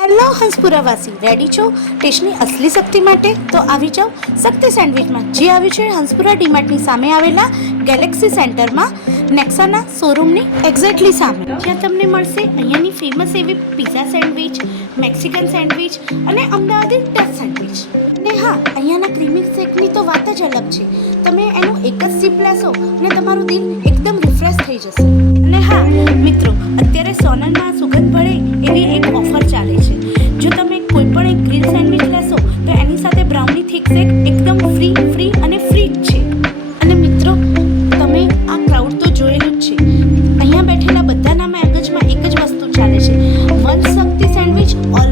Hello હંસપુરાવાસી, ready છો ટેસ્ટની અસલી શક્તિ માટે? તો આવી જાઓ શક્તિ સેન્ડવિચમાં, જે આવ્યું છે હંસપુરા ડીમાર્ટની સામે આવેલા ગેલેક્સી સેન્ટરમાં નેક્સાના શોરૂમની એક્ઝેક્ટલી સામે, જ્યાં તમને મળશે અહીંયાની ફેમસ એવી પિઝા સેન્ડવિચ, મેક્સિકન સેન્ડવિચ અને અમદાવાદી ટચ સેન્ડવિચ. ને હા, અહીંયાના ક્રીમી શેકની તો વાત જ અલગ છે. તમે એનું એક જ સિપ લેશો અને તમારું દિલ એકદમ રિફ્રેશ થઈ જશે. અને હા મિત્રો, અત્યારે સોનલમાં સુગંધ ભળે એવી એક ઓફર ચાલે છે. જો તમે કોઈ પણ એક ગ્રીલ સેન્ડવિચ લેશો તો એની સાથે બ્રાઉની થીક શેક એકદમ ફ્રી અને ફ્રી જ છે. અને મિત્રો, તમે આ ક્રાઉડ તો જોયેલું જ છે. અહીંયા બેઠેલા બધાના મગજમાં એક જ વસ્તુ ચાલે છે: વન શક્તિ સેન્ડવિચ ઓલ